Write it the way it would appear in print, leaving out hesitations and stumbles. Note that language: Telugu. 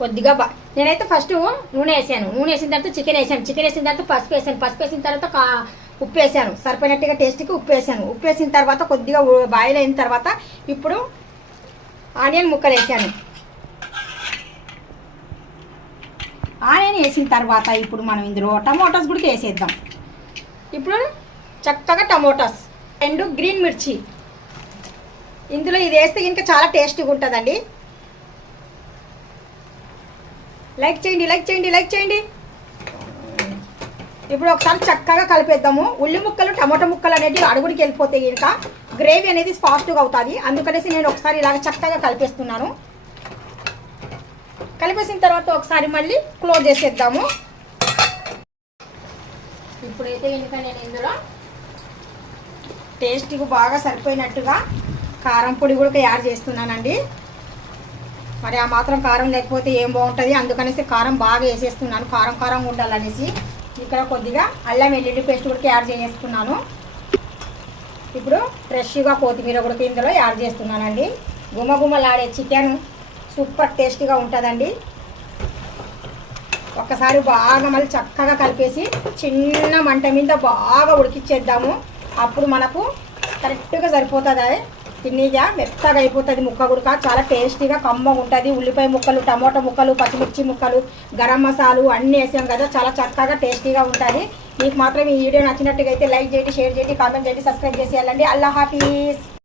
కొద్దిగా నేనైతే ఫస్ట్ నూనె వేసాను. నూనె వేసిన తర్వాత చికెన్ వేసాను. చికెన్ వేసిన తర్వాత పసుపు వేసాను. పసుపు వేసిన తర్వాత ఉప్పు వేసాను. సరిపోయినట్టుగా టేస్ట్కి ఉప్పు వేసాను. ఉప్పు వేసిన తర్వాత కొద్దిగా బాయిల్ అయిన తర్వాత ఇప్పుడు ఆనియన్ ముక్కలు వేసాను. ఆనియన్ వేసిన తర్వాత ఇప్పుడు మనం ఇందులో టమోటాస్ కూడా వేసేద్దాం. ఇప్పుడు చక్కగా టమోటాస్, 2 గ్రీన్ మిర్చి ఇందులో ఇది వేస్తే ఇంకా చాలా టేస్టీగా ఉంటుందండి. లైక్ చేయండి, లైక్ చేయండి, లైక్ చేయండి. ఇప్పుడు ఒకసారి చక్కగా కలిపేద్దాము. ఉల్లి ముక్కలు టమాటా ముక్కలు అనేది అడుగుడికి వెళ్ళిపోతే కనుక గ్రేవీ అనేది ఫాస్ట్గా అవుతుంది. అందుకనేసి నేను ఒకసారి ఇలాగ చక్కగా కలిపేస్తున్నాను. కలిపేసిన తర్వాత ఒకసారి మళ్ళీ క్లోజ్ చేసేద్దాము. ఇప్పుడైతే కనుక నేను ఇందులో టేస్ట్కి బాగా సరిపోయినట్టుగా కారం పొడి కూడా యాడ్ చేస్తున్నానండి. మరి ఆ మాత్రం కారం లేకపోతే ఏం బాగుంటుంది, అందుకనేసి కారం బాగా వేసేస్తున్నాను. కారం కారం ఉండాలనేసి ఇక్కడ కొద్దిగా అల్లం వెల్లుల్లి పేస్ట్ కూడా యాడ్ చేసేస్తున్నాను. ఇప్పుడు ఫ్రెష్గా కొత్తిమీర కూడా ఇందులో యాడ్ చేస్తున్నానండి. గుమగుమలాడే చికెన్ సూపర్ టేస్టీగా ఉంటుందండి. ఒక్కసారి బాగా మళ్ళీ చక్కగా కలిపేసి చిన్న మంట మీద బాగా ఉడికిచ్చేద్దాము. అప్పుడు మనకు కరెక్ట్గా సరిపోతుంది. తిన్నీగా మెత్తగా అయిపోతుంది. ముక్క గుడక చాలా టేస్టీగా కమ్మగా ఉంటుంది. ఉల్లిపాయ ముక్కలు, టమోటా ముక్కలు, పచ్చిమిర్చి ముక్కలు, గరం మసాలు అన్నీ వేసాం కదా, చాలా చక్కగా టేస్టీగా ఉంటుంది. మీకు మాత్రం ఈ వీడియో నచ్చినట్టుగా అయితే లైక్ చేయండి, షేర్ చేయండి, కామెంట్ చేయండి, సబ్స్క్రైబ్ చేసేయాలండి. అల్లా హాఫీజ్.